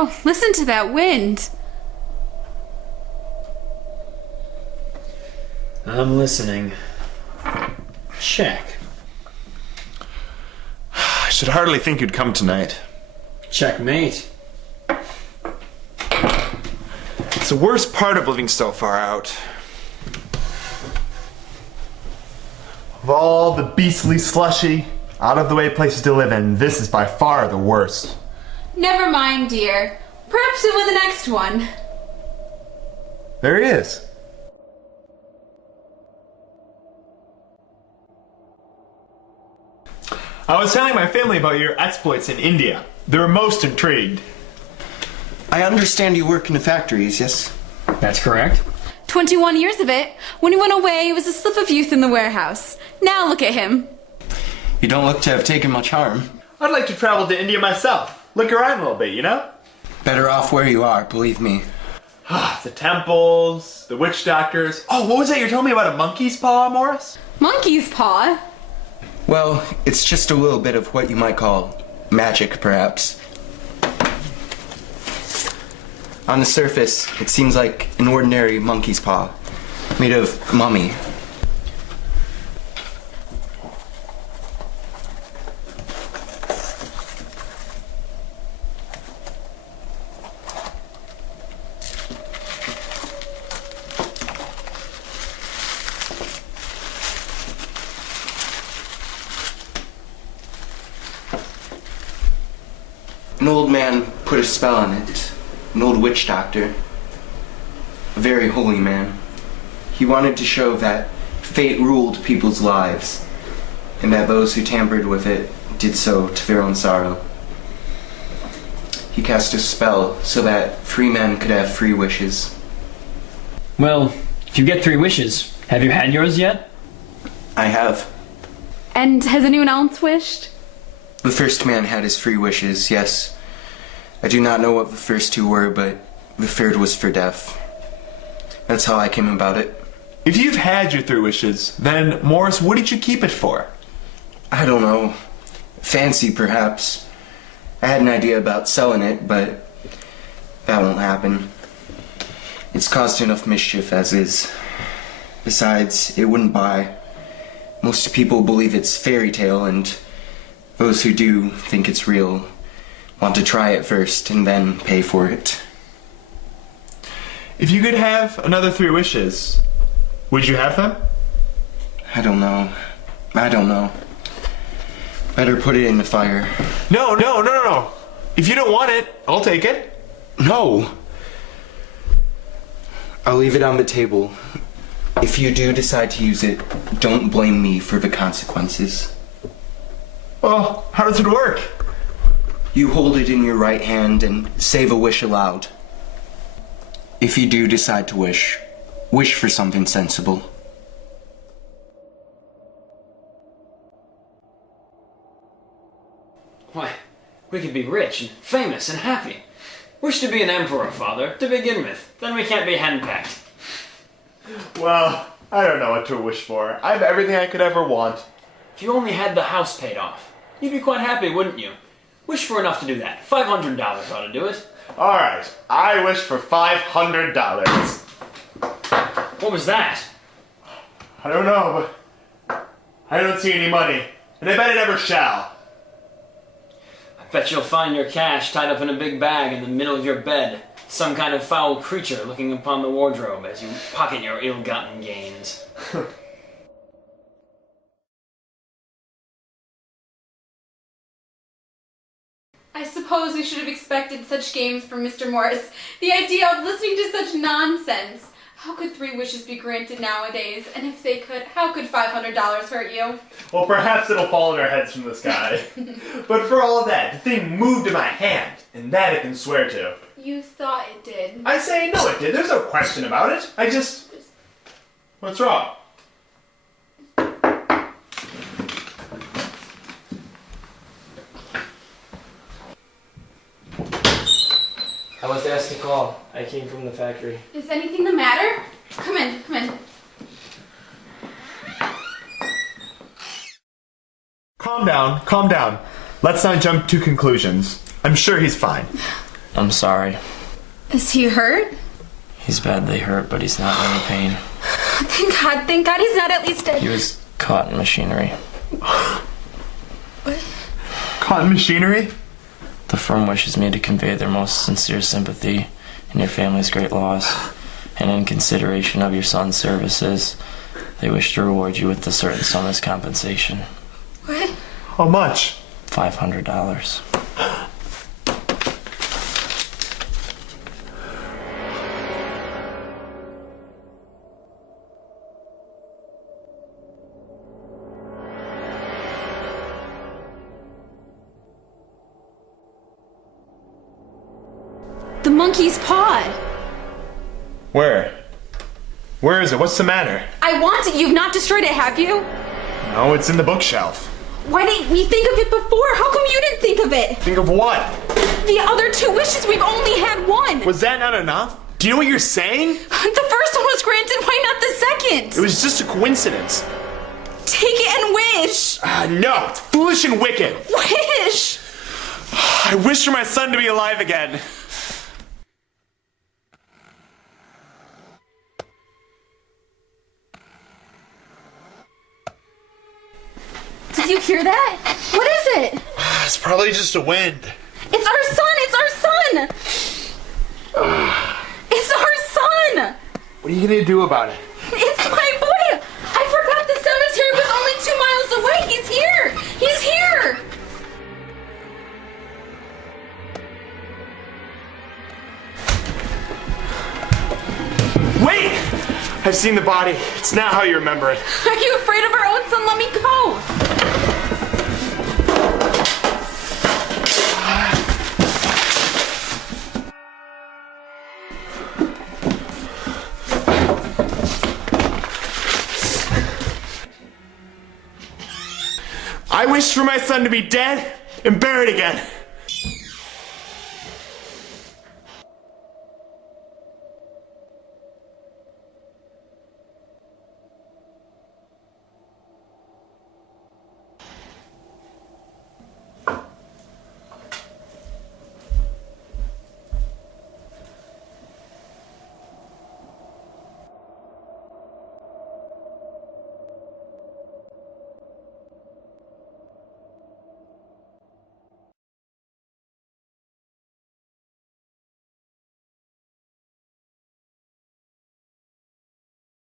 Oh, listen to that wind. I'm listening. Check. I should hardly think you'd come tonight. Checkmate. It's the worst part of living so far out. Of all the beastly, slushy, out-of-the-way places to live in, this is by far the worst. Never mind, dear. Perhaps you'll win the next one. There he is. I was telling my family about your exploits in India. They were most intrigued. I understand you work in the factories, yes? That's correct. 21 years of it. When he went away, he was a slip of youth in the warehouse. Now look at him. You don't look to have taken much harm. I'd like to travel to India myself. Look around a little bit, you know? Better off where you are, believe me. The temples, the witch doctors. Oh, what was that you're telling me about a monkey's paw, Morris? Monkey's paw? Well, it's just a little bit of what you might call magic, perhaps. On the surface, it seems like an ordinary monkey's paw, made of mummy. An old man put a spell on it. An old witch doctor. A very holy man. He wanted to show that fate ruled people's lives, and that those who tampered with it did so to their own sorrow. He cast a spell so that free men could have free wishes. Well, if you get 3 wishes, have you had yours yet? I have. And has anyone else wished? The first man had his free wishes, yes. I do not know what the first 2 were, but the third was for death. That's how I came about it. If you've had your 3 wishes, then, Morris, what did you keep it for? I don't know. Fancy, perhaps. I had an idea about selling it, but that won't happen. It's caused enough mischief as is. Besides, it wouldn't buy. Most people believe it's fairy tale, and those who do think it's real want to try it first and then pay for it. If you could have another 3 wishes, would you have them? I don't know. Better put it in the fire. No. If you don't want it, I'll take it. No! I'll leave it on the table. If you do decide to use it, don't blame me for the consequences. Well, how does it work? You hold it in your right hand and say the wish aloud. If you do decide to wish for something sensible. Why, we could be rich and famous and happy. Wish to be an emperor, Father, to begin with. Then we can't be henpecked. Well, I don't know what to wish for. I have everything I could ever want. If you only had the house paid off, you'd be quite happy, wouldn't you? Wish for enough to do that. $500 ought to do it. Alright, I wish for $500. What was that? I don't know, but I don't see any money. And I bet it never shall. I bet you'll find your cash tied up in a big bag in the middle of your bed. Some kind of foul creature looking upon the wardrobe as you pocket your ill-gotten gains. I suppose we should have expected such games from Mr. Morris. The idea of listening to such nonsense. How could 3 wishes be granted nowadays? And if they could, how could $500 hurt you? Well, perhaps it'll fall on our heads from the sky. But for all of that, the thing moved in my hand, and that I can swear to. You thought it did. I say no it did, there's no question about it. What's wrong? I was asked to call. I came from the factory. Is anything the matter? Come in. Calm down. Let's not jump to conclusions. I'm sure he's fine. I'm sorry. Is he hurt? He's badly hurt, but he's not in any pain. Thank God he's not at least dead. He was caught in machinery. What? Caught in machinery? The firm wishes me to convey their most sincere sympathy in your family's great loss, and in consideration of your son's services, they wish to reward you with a certain sum as compensation. What? How much? $500. The monkey's paw. Where? Where is it? What's the matter? I want it. You've not destroyed it, have you? No, it's in the bookshelf. Why didn't we think of it before? How come you didn't think of it? Think of what? The other 2 wishes, we've only had one. Was that not enough? Do you know what you're saying? The first one was granted, why not the second? It was just a coincidence. Take it and wish. No, it's foolish and wicked. Wish. I wish for my son to be alive again. Did you hear that? What is it? It's probably just a wind. It's our son! It's our son! It's our son! What are you gonna do about it? It's my boy! I forgot the cemetery was only 2 miles away! He's here! He's here! Wait! I've seen the body. It's not how you remember it. Are you afraid of our own son? Let me go! I wish for my son to be dead and buried again.